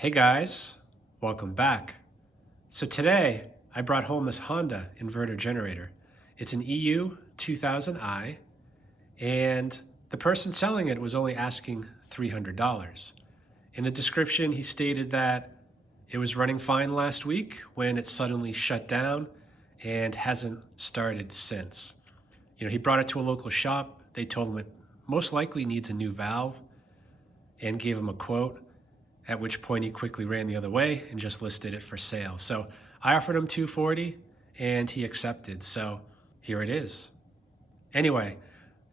Hey guys, welcome back. So today I brought home this Honda inverter generator. It's an EU2000i and the person selling it was only asking $300. In the description he stated that it was running fine last week when it suddenly shut down and hasn't started since. He brought it to a local shop. They told him it most likely needs a new valve and gave him a quote. At which point he quickly ran the other way and just listed it for sale. So I offered him $240 and he accepted. So here it is. Anyway,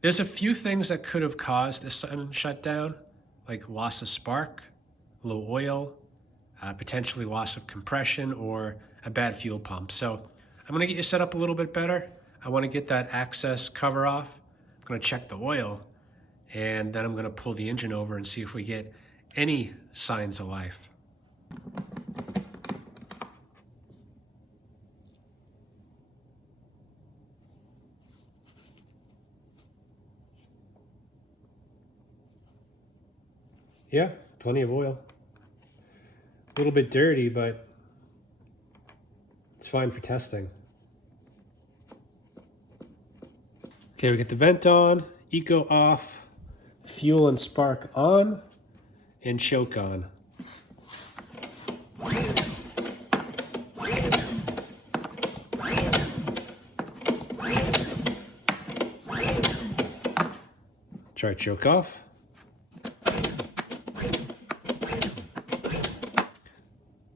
there's a few things that could have caused a sudden shutdown, like loss of spark, low oil, potentially loss of compression, or a bad fuel pump. So I'm gonna get you set up a little bit better. I wanna get that access cover off. I'm gonna check the oil, and then I'm gonna pull the engine over and see if we get any signs of life. Yeah, plenty of oil. A little bit dirty, but it's fine for testing. Okay, we get the vent on, eco off, fuel and spark on, and choke on. Try choke off.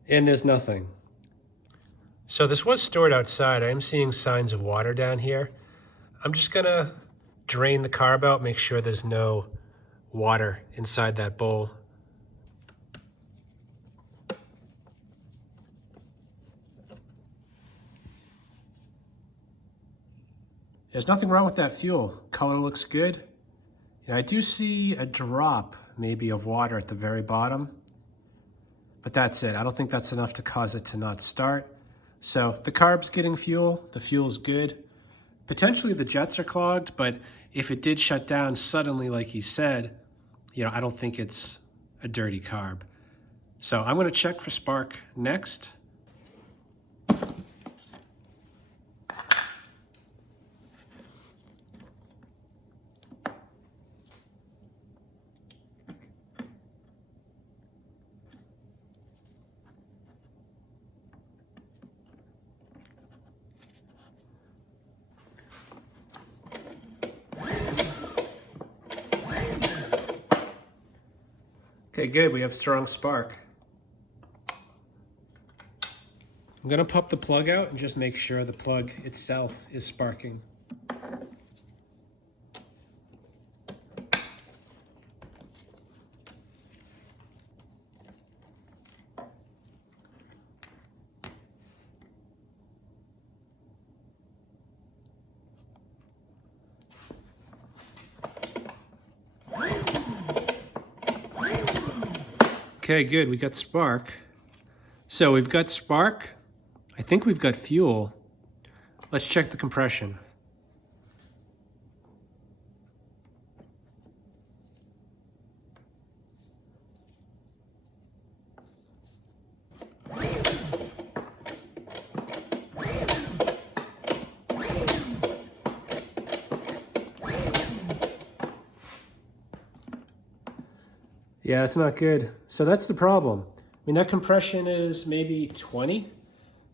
And there's nothing. So this was stored outside. I am seeing signs of water down here. I'm just gonna drain the carb out, make sure there's no water inside that bowl. There's nothing wrong with that fuel. Color looks good. And I do see a drop maybe of water at the very bottom, but that's it. I don't think that's enough to cause it to not start. So the carb's getting fuel, the fuel's good. Potentially the jets are clogged, but if it did shut down suddenly like he said, I don't think it's a dirty carb. So I'm gonna check for spark next. Okay, good, we have strong spark. I'm gonna pop the plug out and just make sure the plug itself is sparking. Okay, good, we got spark. So we've got spark. I think we've got fuel. Let's check the compression. Yeah, it's not good. So that's the problem. I mean, that compression is maybe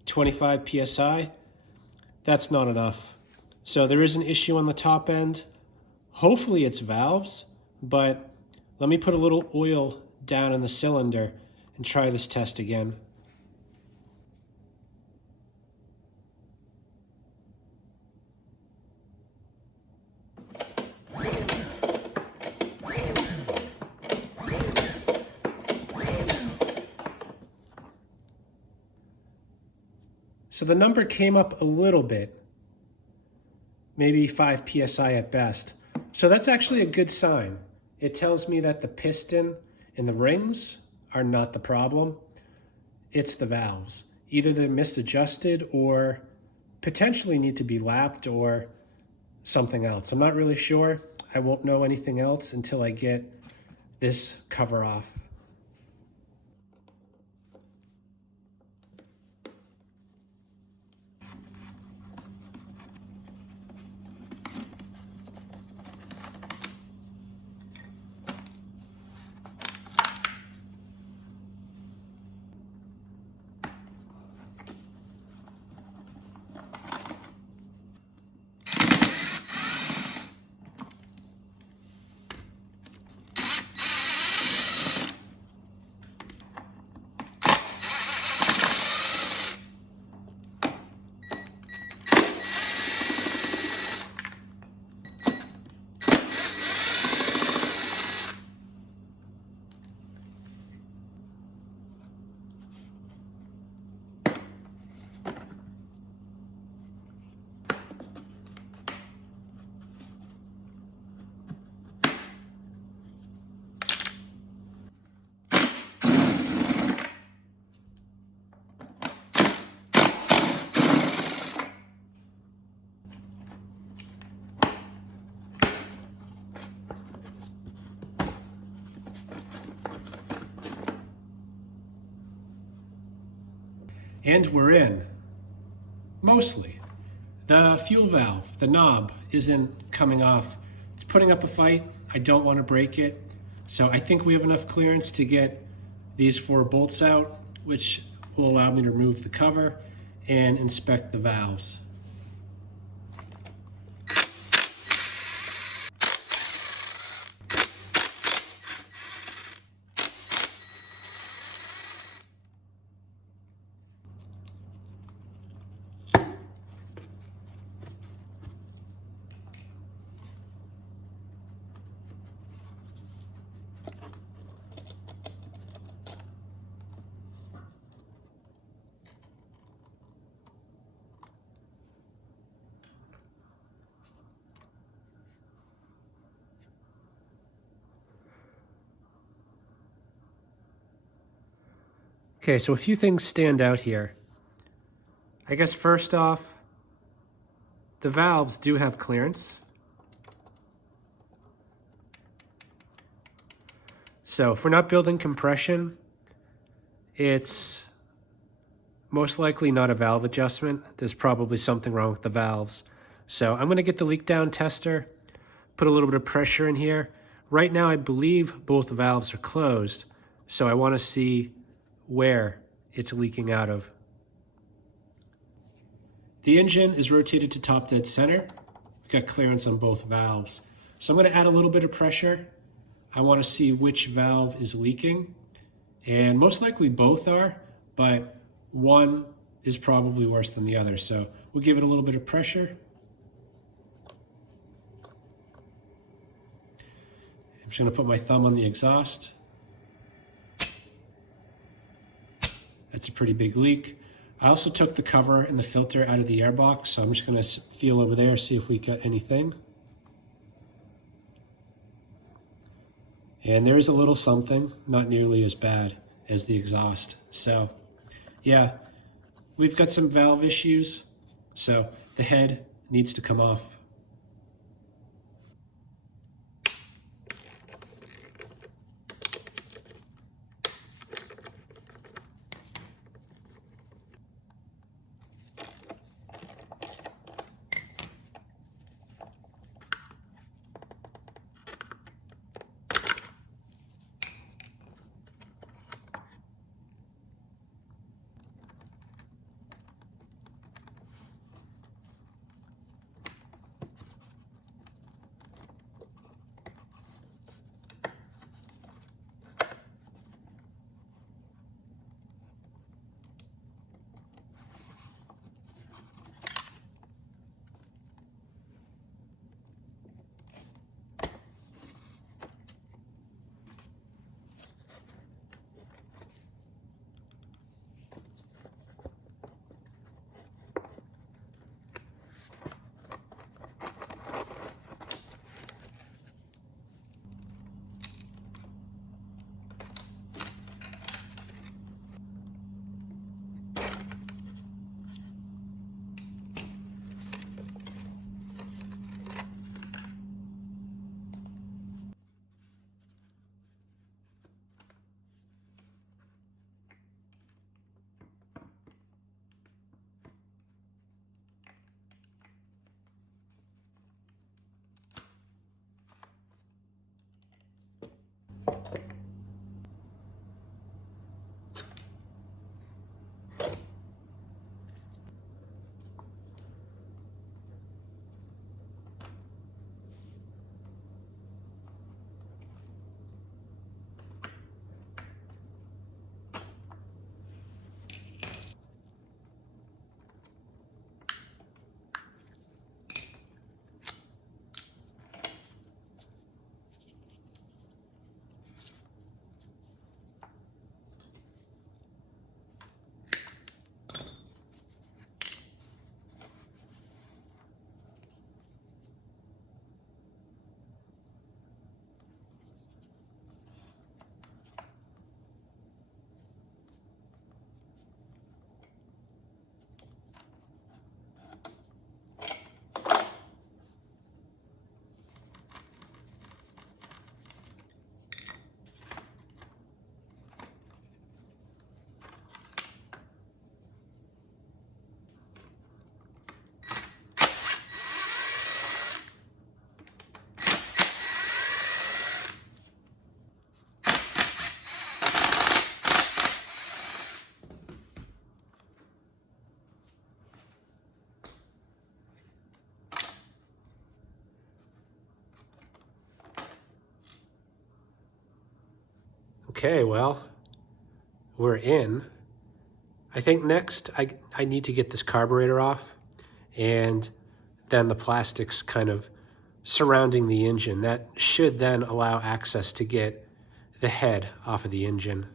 25 PSI. That's not enough. So there is an issue on the top end. Hopefully it's valves, but let me put a little oil down in the cylinder and try this test again. So the number came up a little bit, maybe 5 PSI at best. So that's actually a good sign. It tells me that the piston and the rings are not the problem. It's the valves. Either they're misadjusted or potentially need to be lapped or something else. I'm not really sure. I won't know anything else until I get this cover off. And we're in. Mostly. The fuel valve, the knob, isn't coming off. It's putting up a fight. I don't want to break it. So I think we have enough clearance to get these 4 bolts out, which will allow me to remove the cover and inspect the valves. Okay, so a few things stand out here. I guess first off, the valves do have clearance. So if we're not building compression, it's most likely not a valve adjustment. There's probably something wrong with the valves. So I'm gonna get the leak down tester, put a little bit of pressure in here. Right now, I believe both valves are closed. So I wanna see where it's leaking out of. The engine is rotated to top dead center. We've got clearance on both valves. So I'm gonna add a little bit of pressure. I wanna see which valve is leaking. And most likely both are, but one is probably worse than the other. So we'll give it a little bit of pressure. I'm just gonna put my thumb on the exhaust. That's a pretty big leak. I also took the cover and the filter out of the airbox, so I'm just gonna feel over there, see if we got anything. And there is a little something, not nearly as bad as the exhaust. So yeah, we've got some valve issues, so the head needs to come off. Okay, well, we're in. I think next I need to get this carburetor off, and then the plastics kind of surrounding the engine. That should then allow access to get the head off of the engine.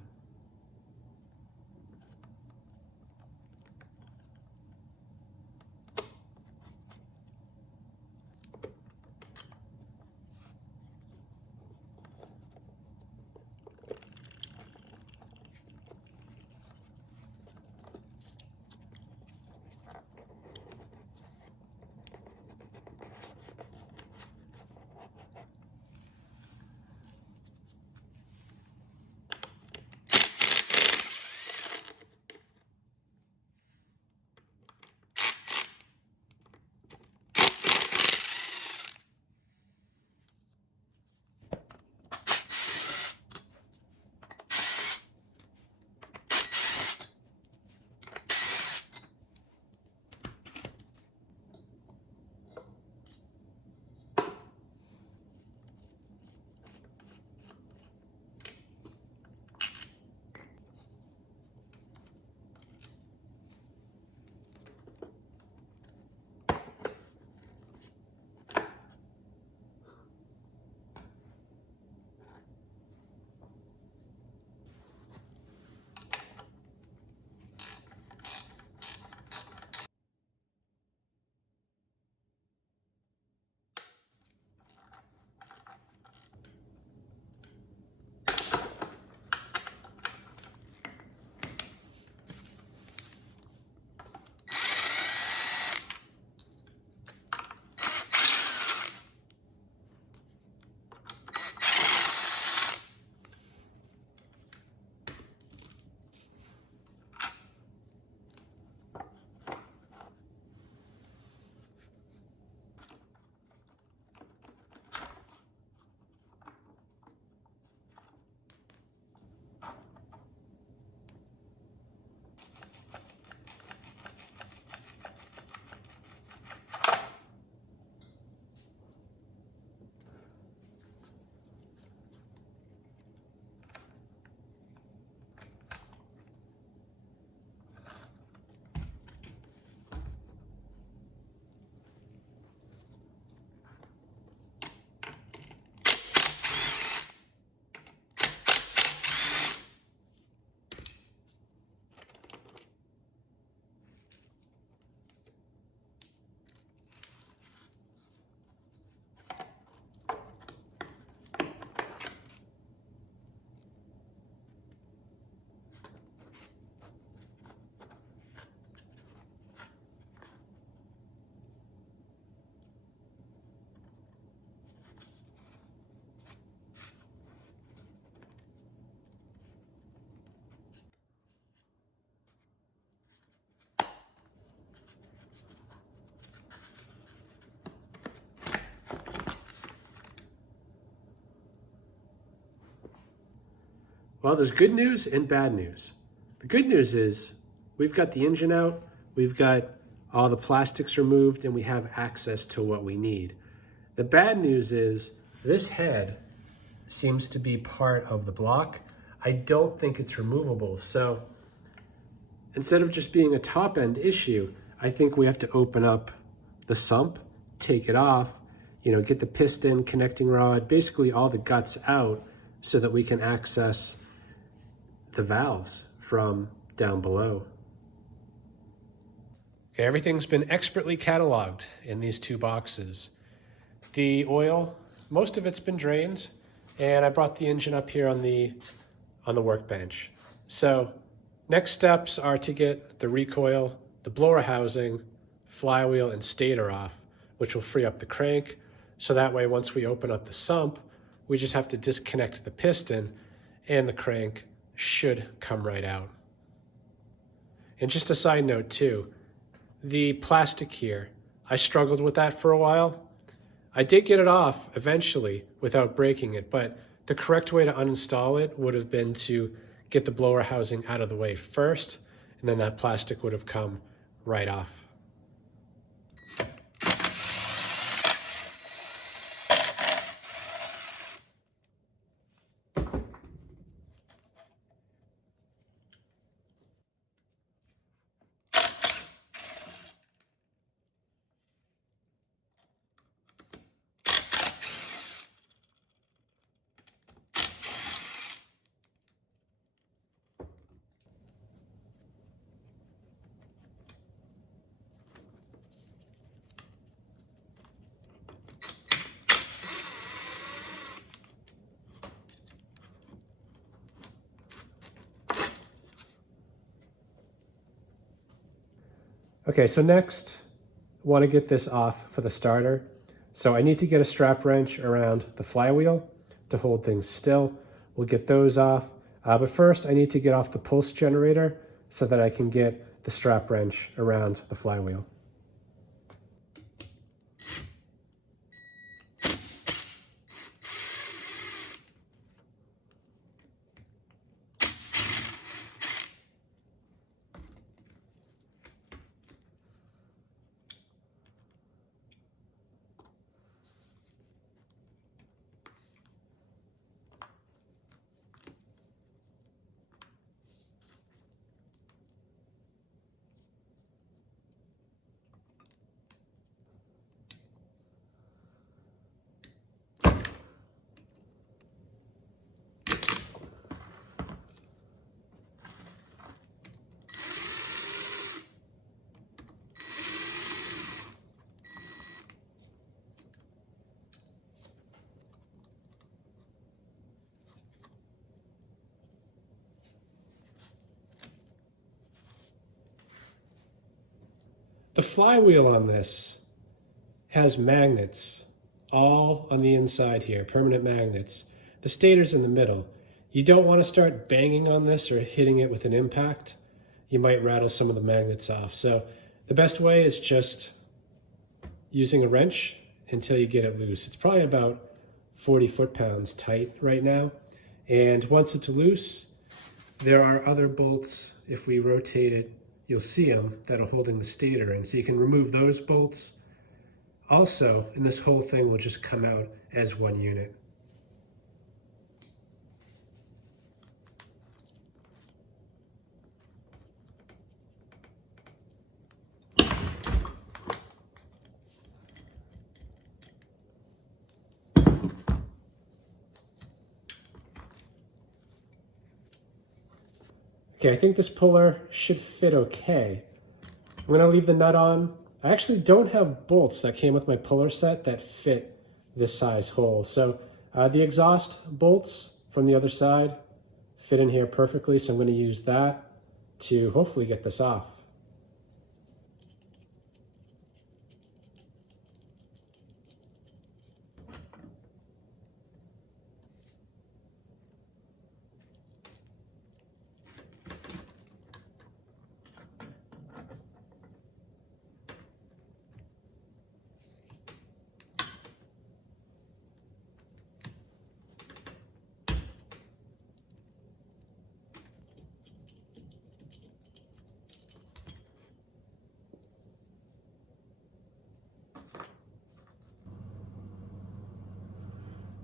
Well, there's good news and bad news. The good news is we've got the engine out, we've got all the plastics removed, and we have access to what we need. The bad news is this head seems to be part of the block. I don't think it's removable. So instead of just being a top end issue, I think we have to open up the sump, take it off, get the piston, connecting rod, basically all the guts out so that we can access the valves from down below. Okay, everything's been expertly cataloged in these two boxes. The oil, most of it's been drained, and I brought the engine up here on the workbench. So next steps are to get the recoil, the blower housing, flywheel, and stator off, which will free up the crank. So that way, once we open up the sump, we just have to disconnect the piston and the crank should come right out. And just a side note too, the plastic here, I struggled with that for a while. I did get it off eventually without breaking it, but the correct way to uninstall it would have been to get the blower housing out of the way first, and then that plastic would have come right off. Okay, so next, I want to get this off for the starter. So I need to get a strap wrench around the flywheel to hold things still. We'll get those off. But first, I need to get off the pulse generator so that I can get the strap wrench around the flywheel. The flywheel on this has magnets all on the inside here, permanent magnets. The stator's in the middle. You don't want to start banging on this or hitting it with an impact. You might rattle some of the magnets off. So the best way is just using a wrench until you get it loose. It's probably about 40 foot-pounds tight right now. And once it's loose, there are other bolts. If we rotate it, you'll see them that are holding the stator in. So you can remove those bolts also, and this whole thing will just come out as one unit. Okay, I think this puller should fit okay. I'm gonna leave the nut on. I actually don't have bolts that came with my puller set that fit this size hole. So the exhaust bolts from the other side fit in here perfectly. So I'm gonna use that to hopefully get this off.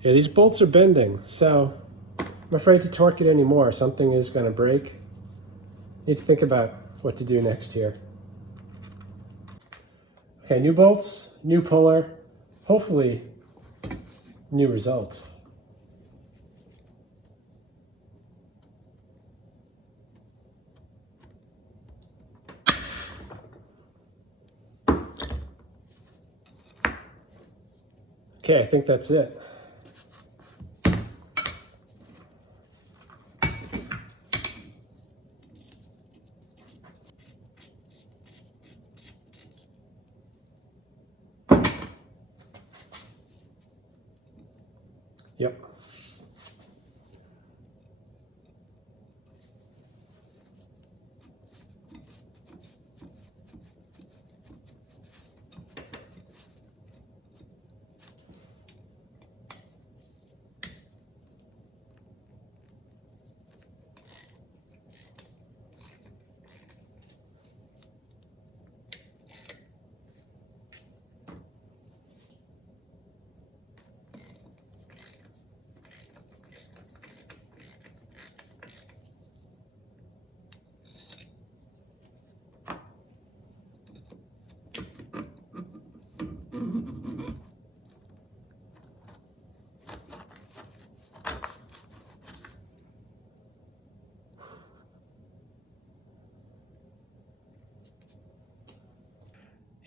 Yeah, these bolts are bending, so I'm afraid to torque it anymore. Something is going to break. Need to think about what to do next here. Okay, new bolts, new puller, hopefully new results. Okay, I think that's it. Yep.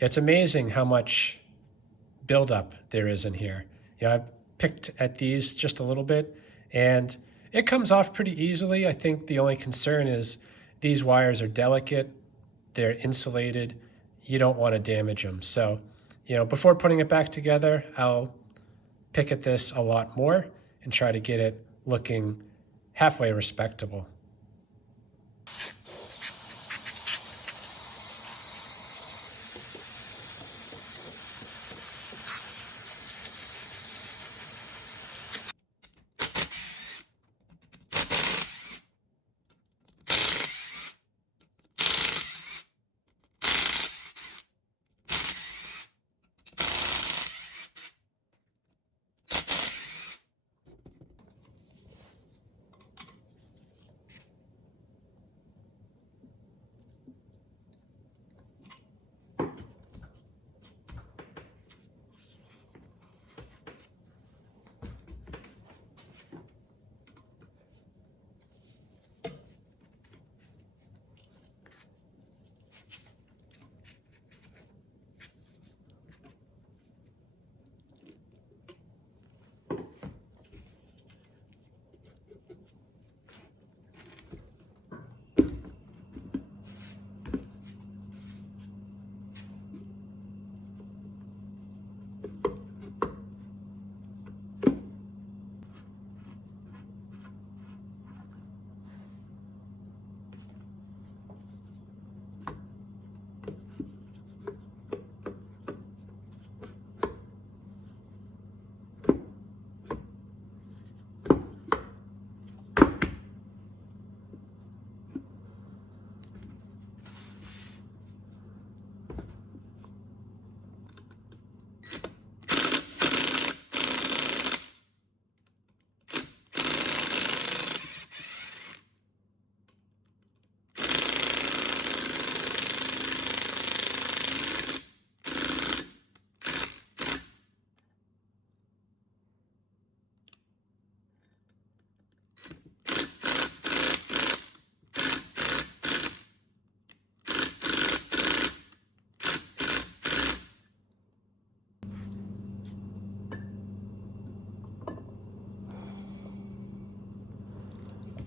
It's amazing how much buildup there is in here. You know, I've picked at these just a little bit, and it comes off pretty easily. I think the only concern is these wires are delicate, they're insulated, you don't want to damage them. So, before putting it back together, I'll pick at this a lot more and try to get it looking halfway respectable.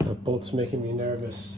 That bolt's making me nervous.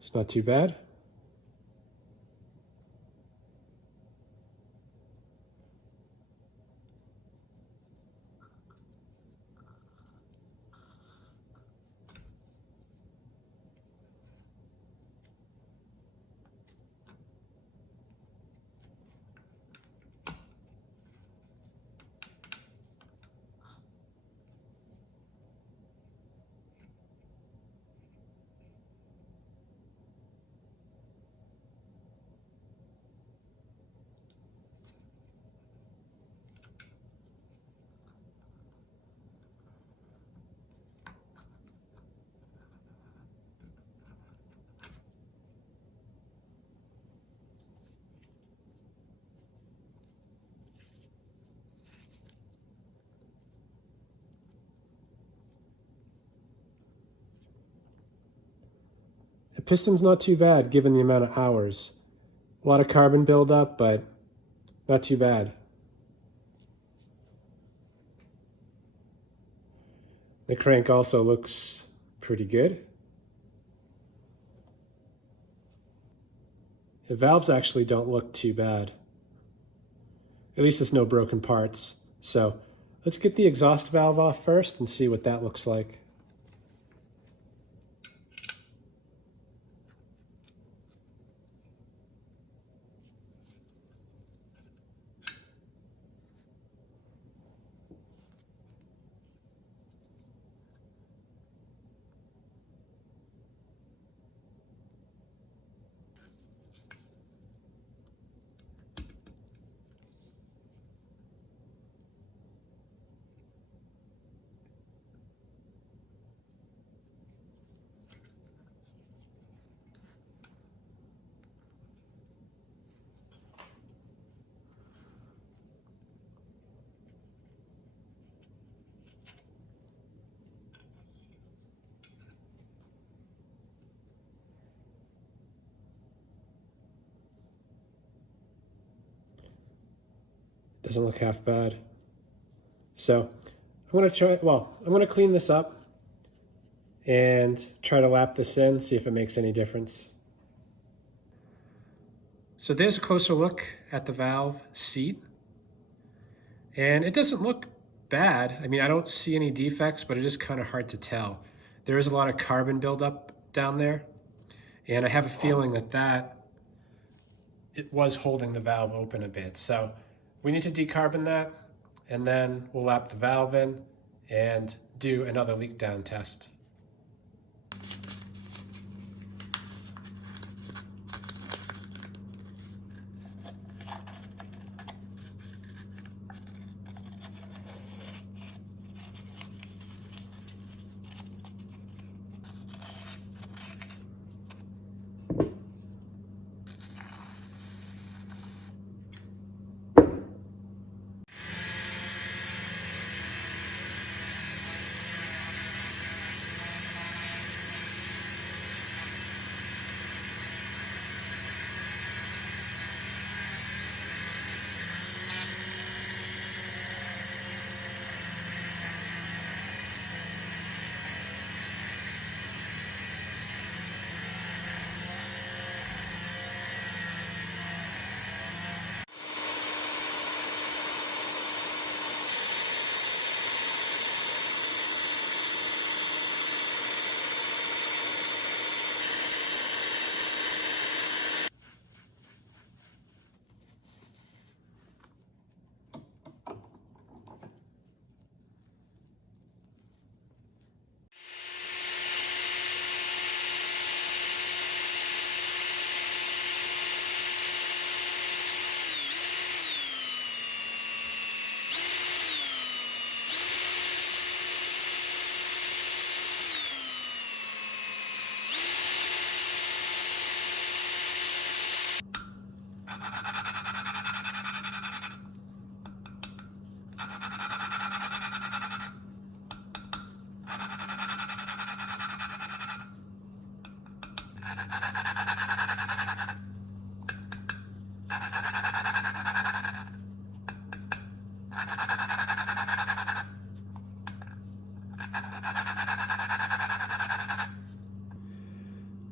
It's not too bad. The piston's not too bad given the amount of hours. A lot of carbon buildup, but not too bad. The crank also looks pretty good. The valves actually don't look too bad. At least there's no broken parts. So let's get the exhaust valve off first and see what that looks like. Doesn't look half bad. So I'm going to clean this up and try to lap this in, see if it makes any difference. So there's a closer look at the valve seat. And it doesn't look bad. I mean, I don't see any defects, but it is kind of hard to tell. There is a lot of carbon buildup down there. And I have a feeling that it was holding the valve open a bit. So we need to decarbon that, and then we'll lap the valve in and do another leak down test.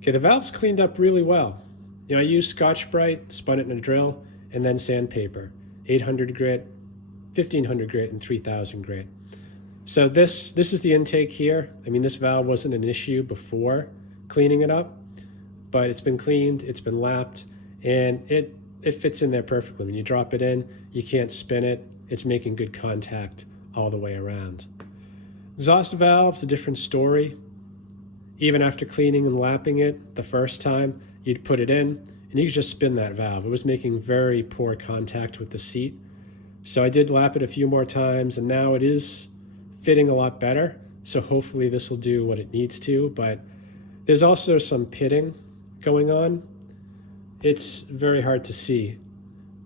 Okay, the valve's cleaned up really well. I used Scotch-Brite, spun it in a drill, and then sandpaper. 800 grit, 1500 grit, and 3000 grit. So this is the intake here. I mean, this valve wasn't an issue before cleaning it up, but it's been cleaned, it's been lapped, and it fits in there perfectly. When you drop it in, you can't spin it. It's making good contact all the way around. Exhaust valve's a different story. Even after cleaning and lapping it the first time, you'd put it in and you could just spin that valve. It was making very poor contact with the seat. So I did lap it a few more times, and now it is fitting a lot better. So hopefully this will do what it needs to, but there's also some pitting going on. It's very hard to see,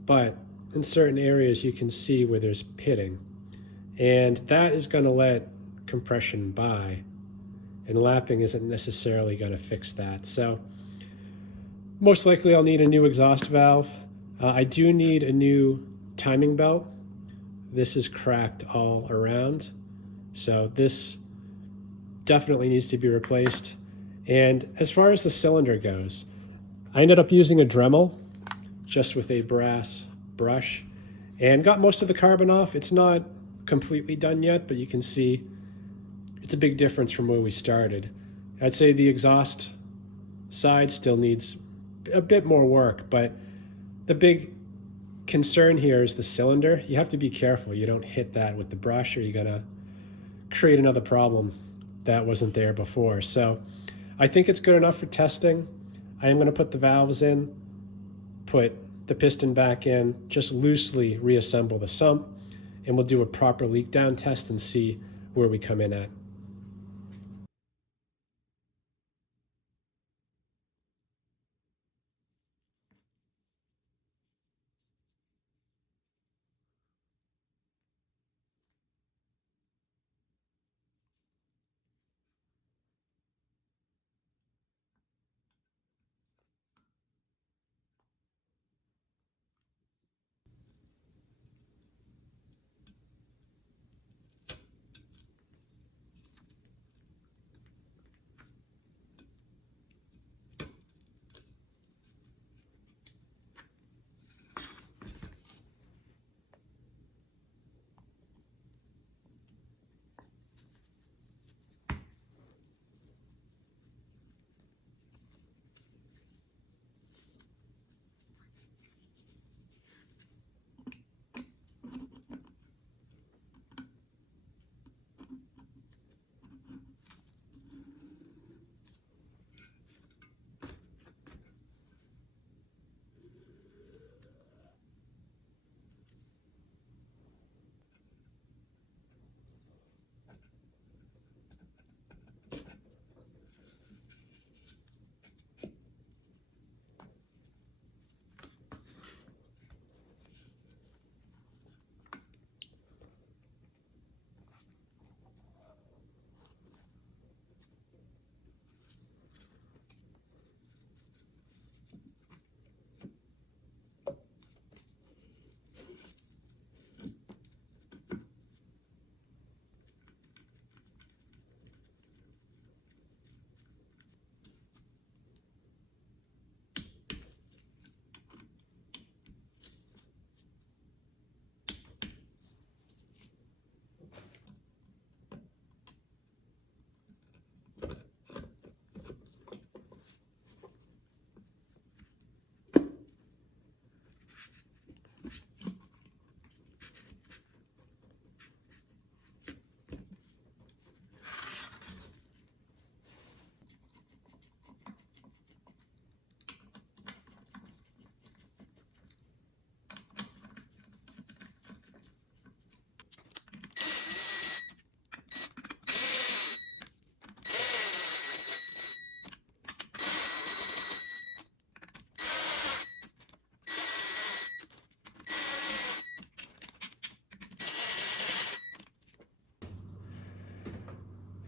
but in certain areas you can see where there's pitting, and that is going to let compression by. and lapping isn't necessarily going to fix that. So most likely I'll need a new exhaust valve. I do need a new timing belt. This is cracked all around, so this definitely needs to be replaced. And as far as the cylinder goes, I ended up using a Dremel just with a brass brush and got most of the carbon off. It's not completely done yet, but you can see it's a big difference from where we started. I'd say the exhaust side still needs a bit more work, but the big concern here is the cylinder. You have to be careful you don't hit that with the brush, or you're gonna create another problem that wasn't there before. So I think it's good enough for testing. I am gonna put the valves in, put the piston back in, just loosely reassemble the sump, and we'll do a proper leak down test and see where we come in at.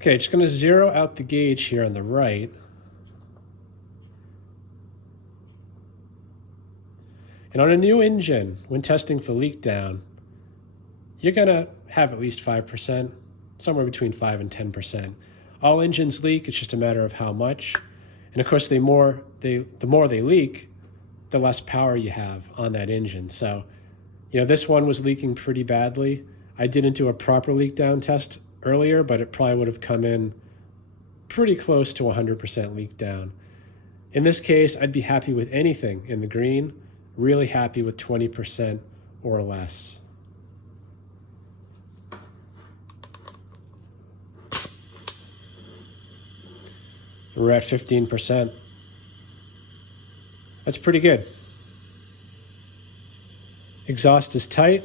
Okay, just going to zero out the gauge here on the right. And on a new engine, when testing for leak down, you're going to have at least 5%, somewhere between 5 and 10%. All engines leak, it's just a matter of how much. And of course, the more they leak, the less power you have on that engine. So, this one was leaking pretty badly. I didn't do a proper leak down test earlier, but it probably would have come in pretty close to 100% leak down. In this case, I'd be happy with anything in the green, really happy with 20% or less. We're at 15%. That's pretty good. Exhaust is tight.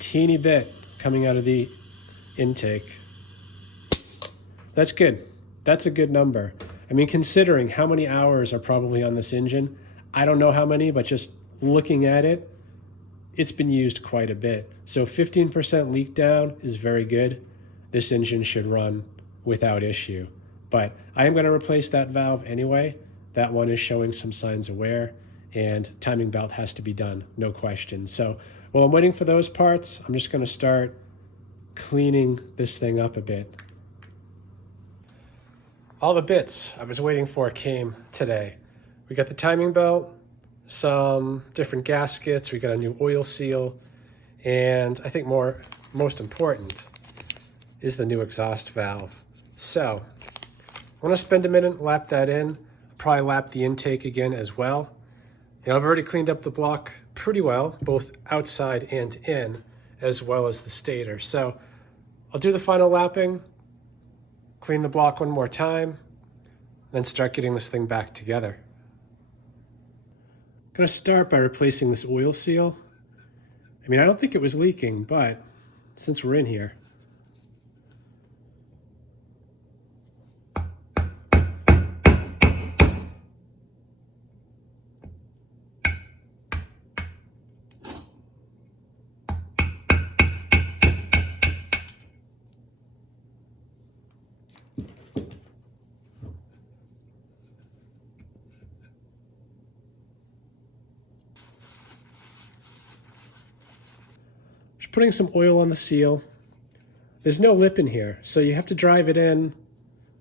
Teeny bit coming out of the intake. That's good. That's a good number. I mean, considering how many hours are probably on this engine, I don't know how many, but just looking at it, it's been used quite a bit. So 15% leak down is very good. This engine should run without issue. But I am going to replace that valve anyway. That one is showing some signs of wear, and timing belt has to be done, no question. So while I'm waiting for those parts, I'm just going to start cleaning this thing up a bit. All the bits I was waiting for came today. We got the timing belt, some different gaskets, we got a new oil seal, and I think most important is the new exhaust valve. So I want to spend a minute, lap that in, probably lap the intake again as well. You know, I've already cleaned up the block pretty well, both outside and in, as well as the stator. So I'll do the final lapping, clean the block one more time, then start getting this thing back together. I'm going to start by replacing this oil seal. I mean, I don't think it was leaking, but since we're in here, just putting some oil on the seal. There's no lip in here, so you have to drive it in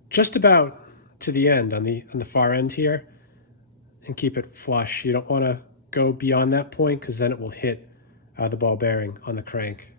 just about to the end, on the far end here, and keep it flush. You don't want to go beyond that point because then it will hit the ball bearing on the crank.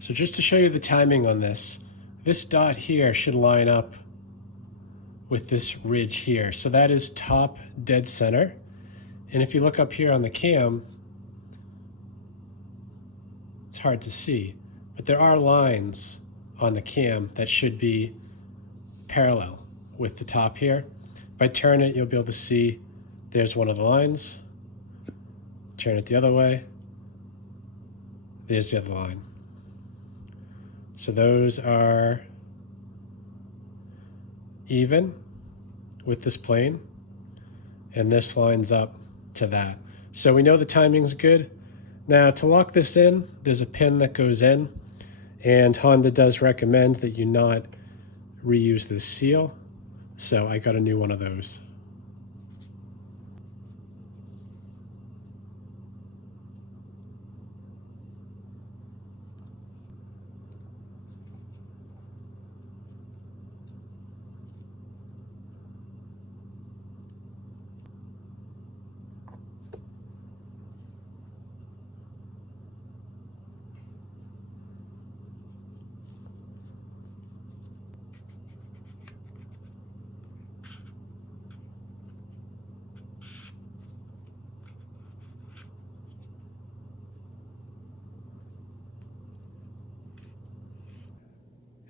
So just to show you the timing on this dot here should line up with this ridge here. So that is top dead center. And if you look up here on the cam, it's hard to see, but there are lines on the cam that should be parallel with the top here. If I turn it, you'll be able to see there's one of the lines. Turn it the other way. There's the other line. So those are even with this plane, and this lines up to that. So we know the timing's good. Now to lock this in, there's a pin that goes in, and Honda does recommend that you not reuse this seal. So I got a new one of those.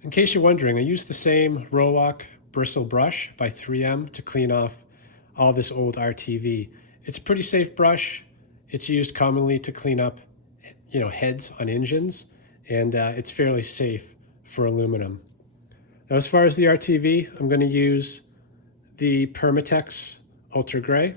In case you're wondering, I use the same Roloc bristle brush by 3M to clean off all this old RTV. It's a pretty safe brush. It's used commonly to clean up, heads on engines, and it's fairly safe for aluminum. Now, as far as the RTV, I'm going to use the Permatex Ultra Gray.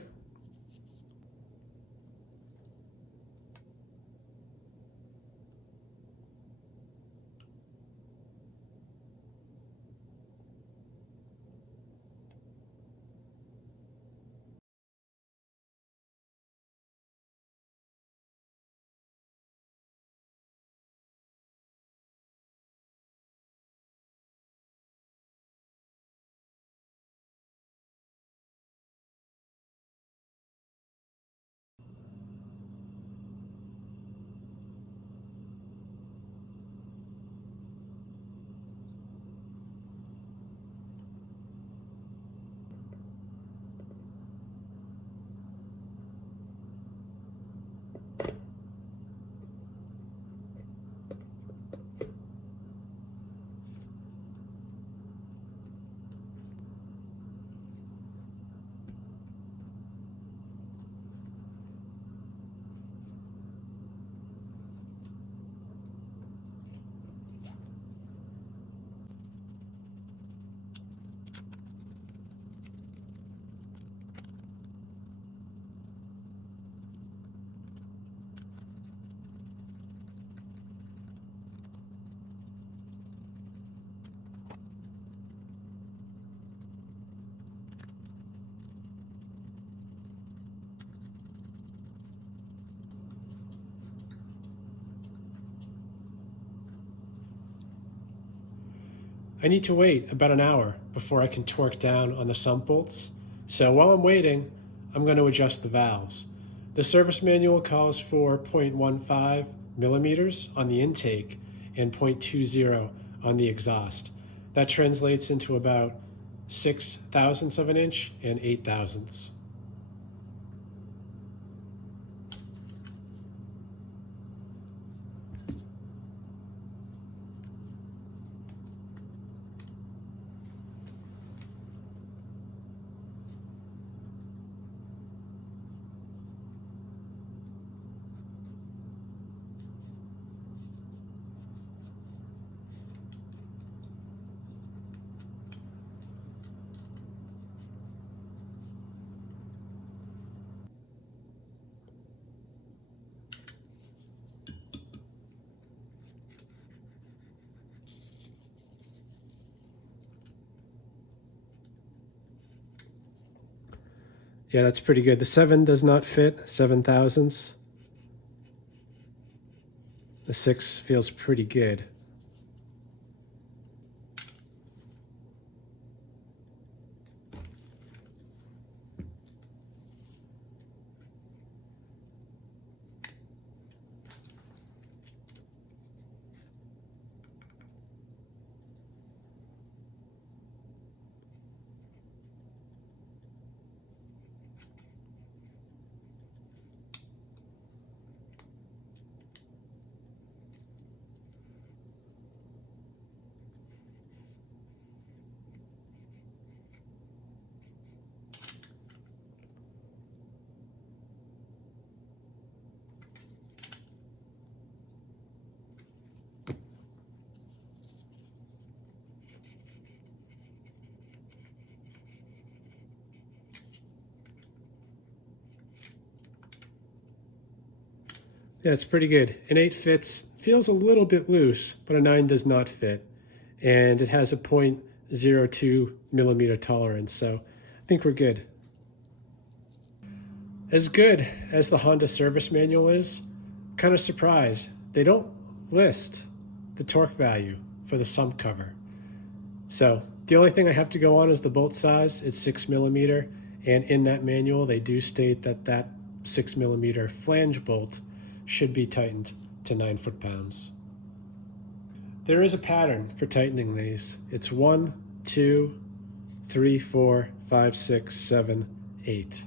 I need to wait about an hour before I can torque down on the sump bolts. So while I'm waiting, I'm going to adjust the valves. The service manual calls for 0.15 millimeters on the intake and 0.20 on the exhaust. That translates into about 6 thousandths of an inch and 8 thousandths. Yeah, that's pretty good. The 7 does not fit 7 thousandths. The 6 feels pretty good. Yeah, it's pretty good. An 8 fits, feels a little bit loose, but a 9 does not fit. And it has a .02 millimeter tolerance, so I think we're good. As good as the Honda service manual is, kind of surprised they don't list the torque value for the sump cover. So the only thing I have to go on is the bolt size. It's 6 millimeter, and in that manual they do state that that 6 millimeter flange bolt should be tightened to 9 foot-pounds. There is a pattern for tightening these. It's 1, 2, 3, 4, 5, 6, 7, 8.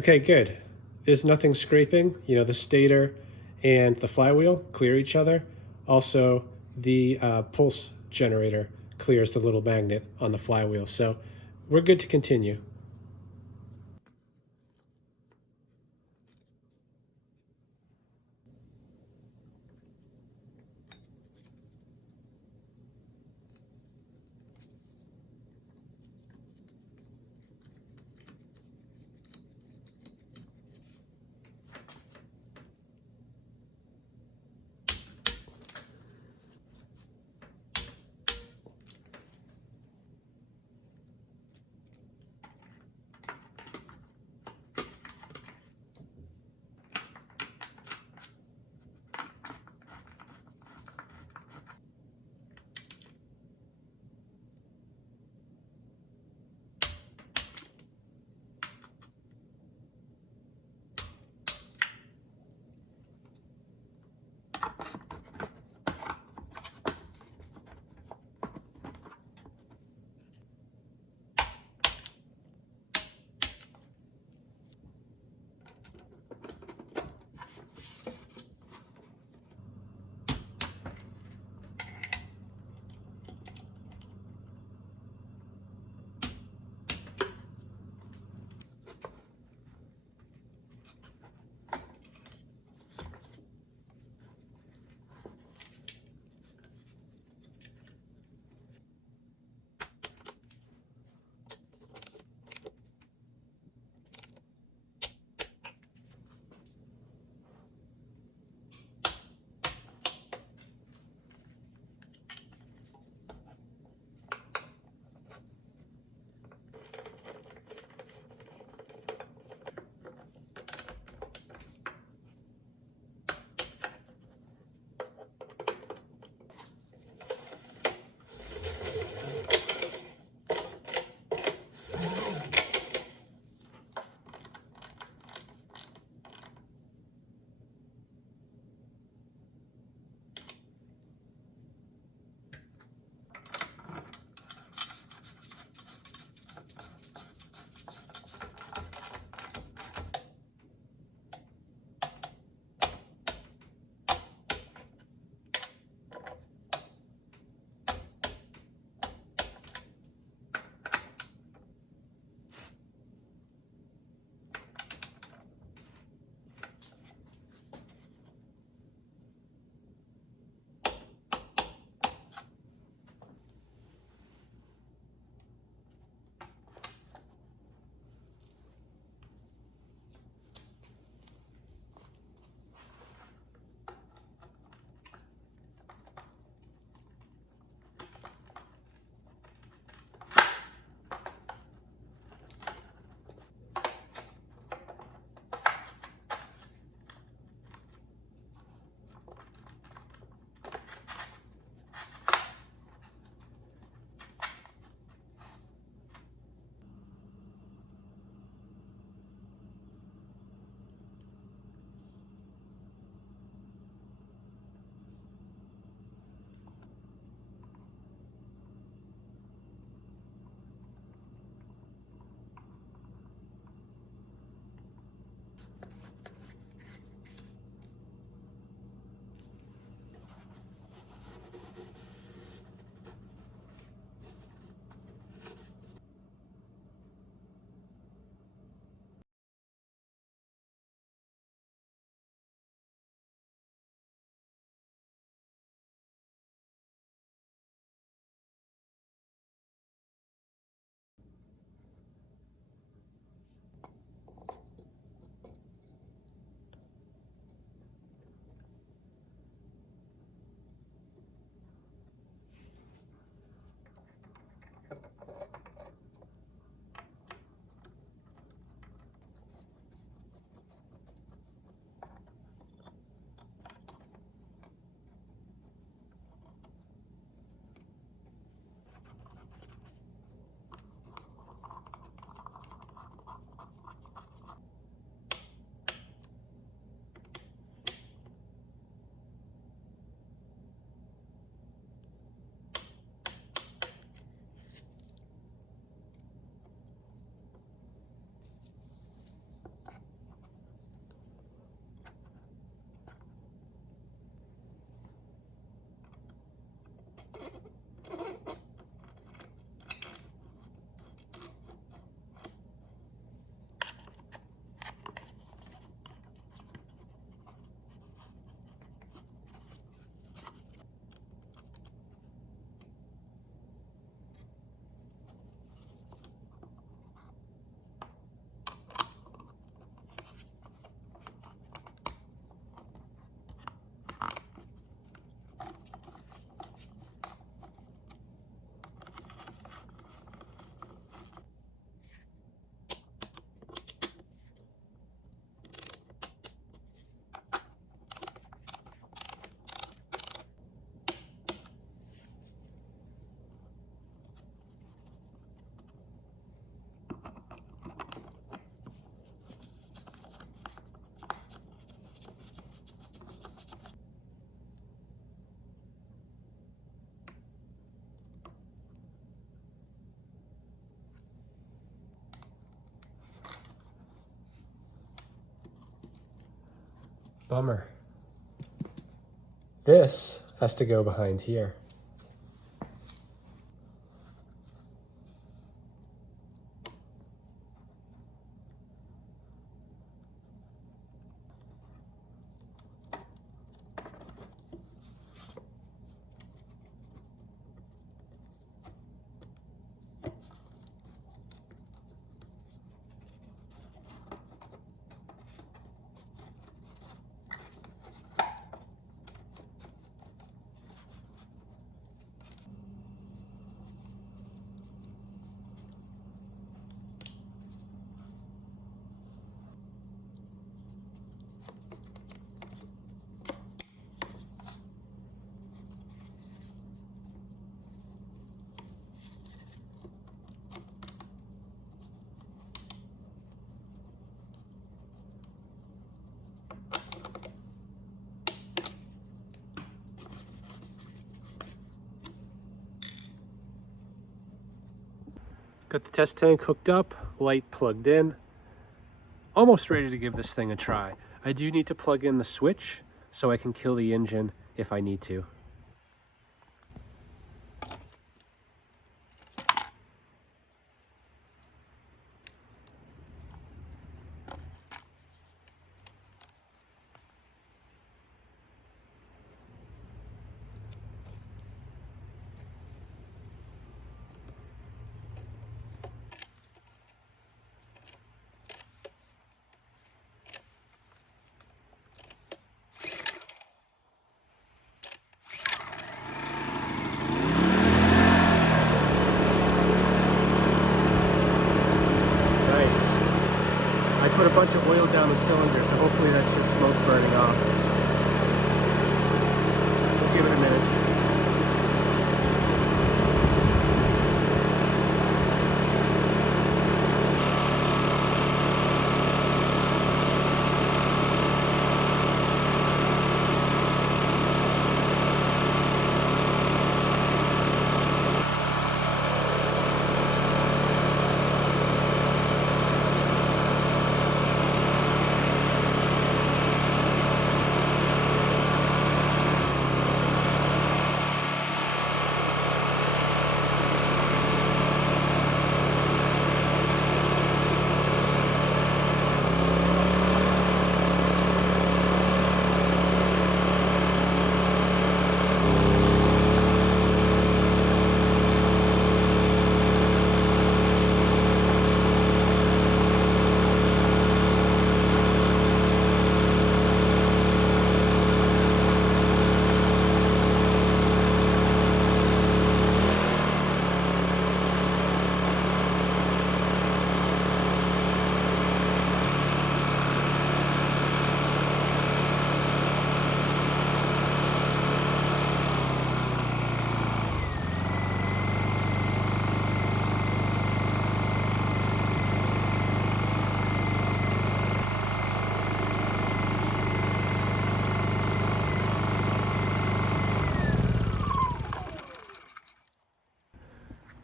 Okay, good. There's nothing scraping. You know, the stator and the flywheel clear each other. Also, the pulse generator clears the little magnet on the flywheel. So we're good to continue. Bummer. This has to go behind here. Got the test tank hooked up, light plugged in. Almost ready to give this thing a try. I do need to plug in the switch so I can kill the engine if I need to. I put a bunch of oil down the cylinder, so hopefully that's just smoke burning off. We'll give it a minute.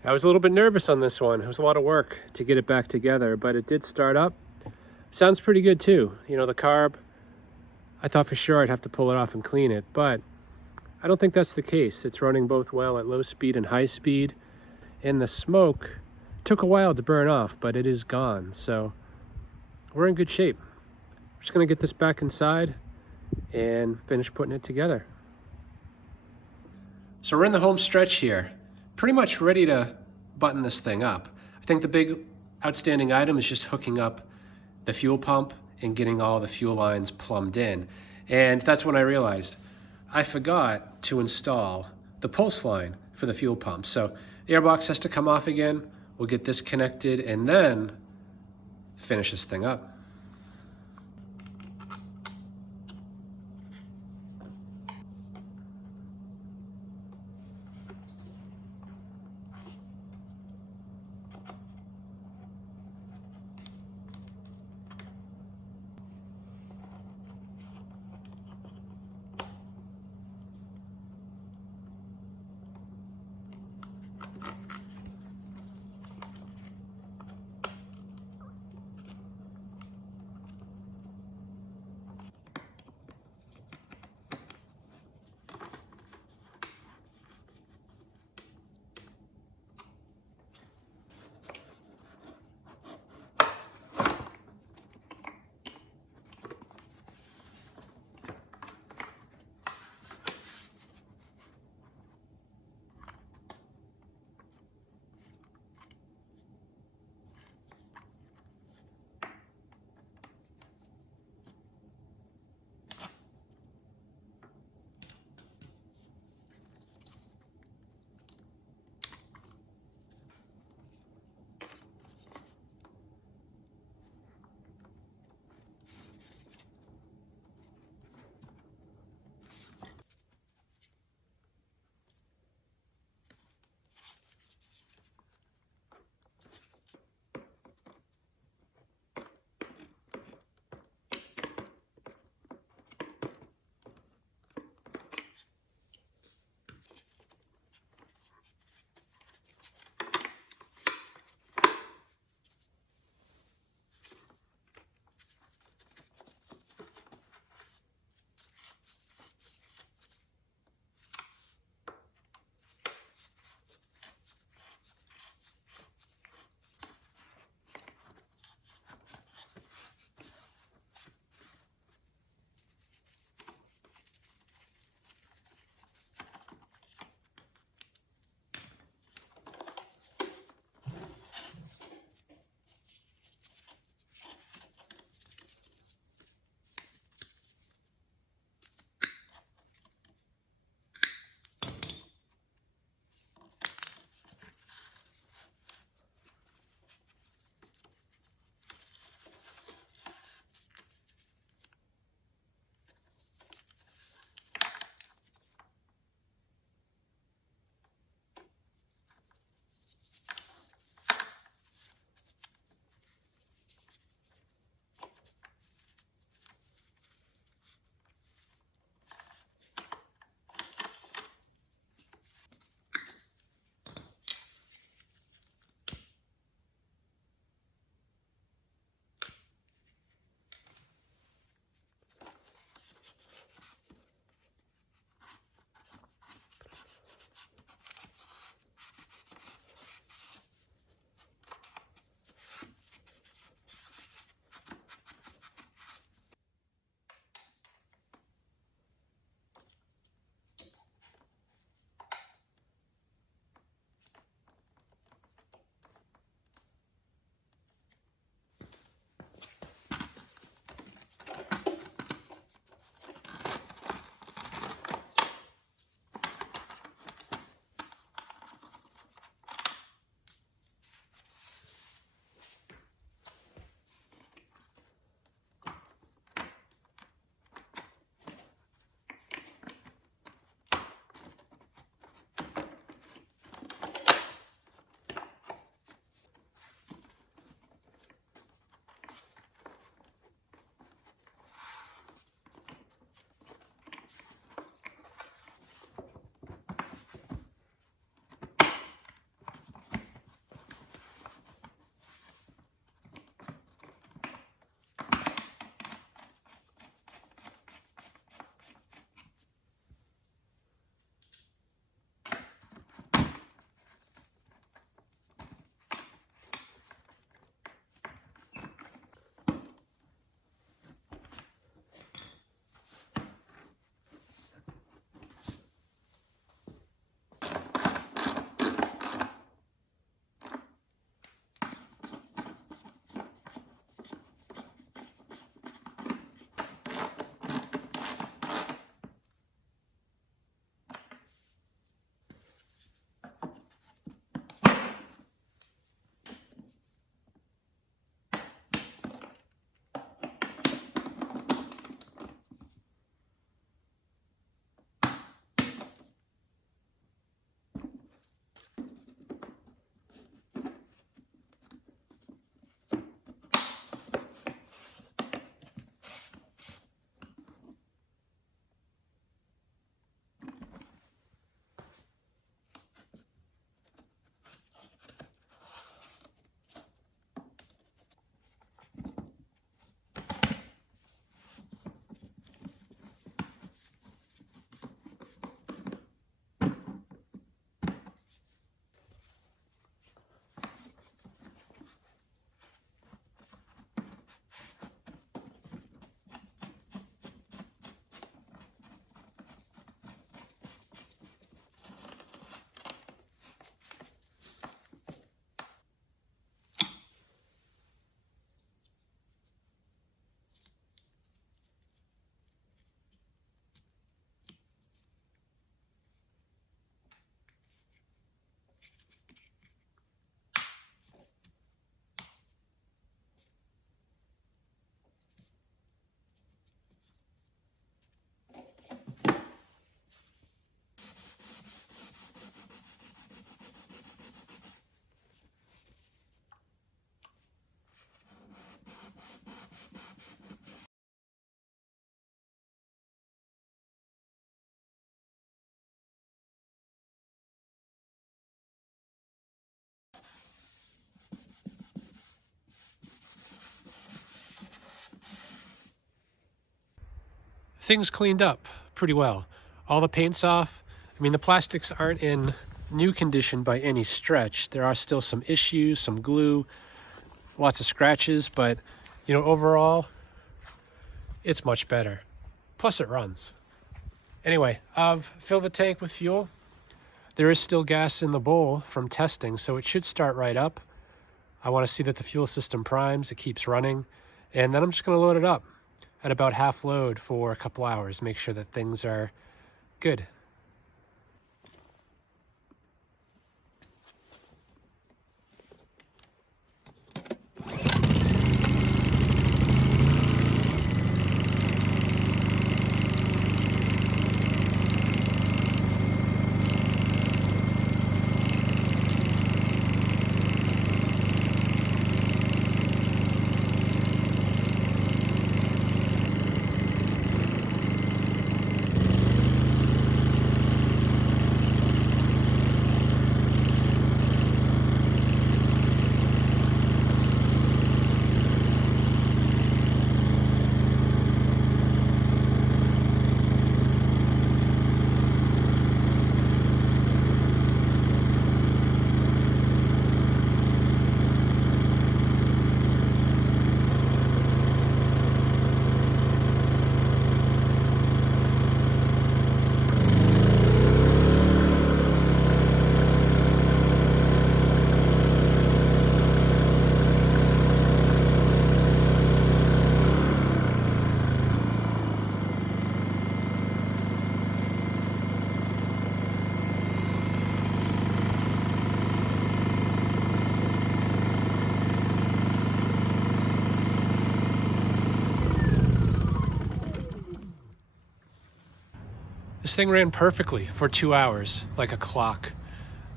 I was a little bit nervous on this one. It was a lot of work to get it back together, but it did start up. Sounds pretty good too. You know, the carb, I thought for sure I'd have to pull it off and clean it, but I don't think that's the case. It's running both well at low speed and high speed, and the smoke took a while to burn off, but it is gone. So we're in good shape. I'm just gonna get this back inside and finish putting it together. So we're in the home stretch here. Pretty much ready to button this thing up. I think the big outstanding item is just hooking up the fuel pump and getting all the fuel lines plumbed in. And that's when I realized I forgot to install the pulse line for the fuel pump. So the airbox has to come off again. We'll get this connected and then finish this thing up. things cleaned up pretty well. All the paint's off. I mean, the plastics aren't in new condition by any stretch. There are still some issues, some glue, lots of scratches, but you know, overall, it's much better. Plus it runs. Anyway, I've filled the tank with fuel. There is still gas in the bowl from testing, so it should start right up. I want to see that the fuel system primes, it keeps running, and then I'm just going to load it up at about half load for a couple hours, make sure that things are good. This thing ran perfectly for 2 hours, like a clock.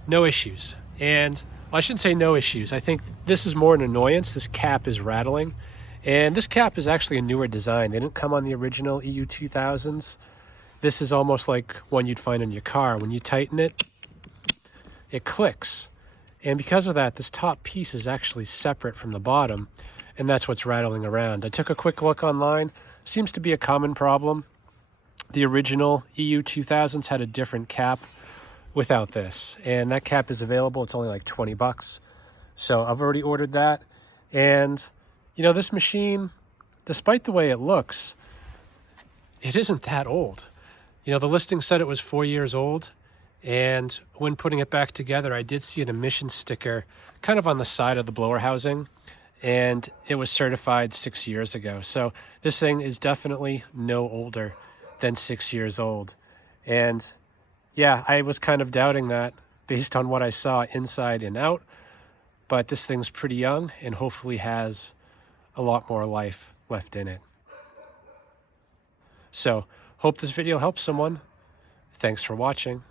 No issues. And well, I shouldn't say no issues. I think this is more an annoyance. This cap is rattling. And this cap is actually a newer design. They didn't come on the original EU2000s. This is almost like one you'd find in your car. When you tighten it, it clicks. And because of that, this top piece is actually separate from the bottom. And that's what's rattling around. I took a quick look online. Seems to be a common problem. The original EU2000s had a different cap without this, and that cap is available. It's only like 20 bucks. So I've already ordered that. And you know, this machine, despite the way it looks, it isn't that old. You know, the listing said it was 4 years old, and when putting it back together, I did see an emission sticker kind of on the side of the blower housing, and it was certified 6 years ago. So this thing is definitely no older than 6 years old. And yeah, I was kind of doubting that based on what I saw inside and out, but this thing's pretty young and hopefully has a lot more life left in it. So hope this video helps someone. Thanks for watching.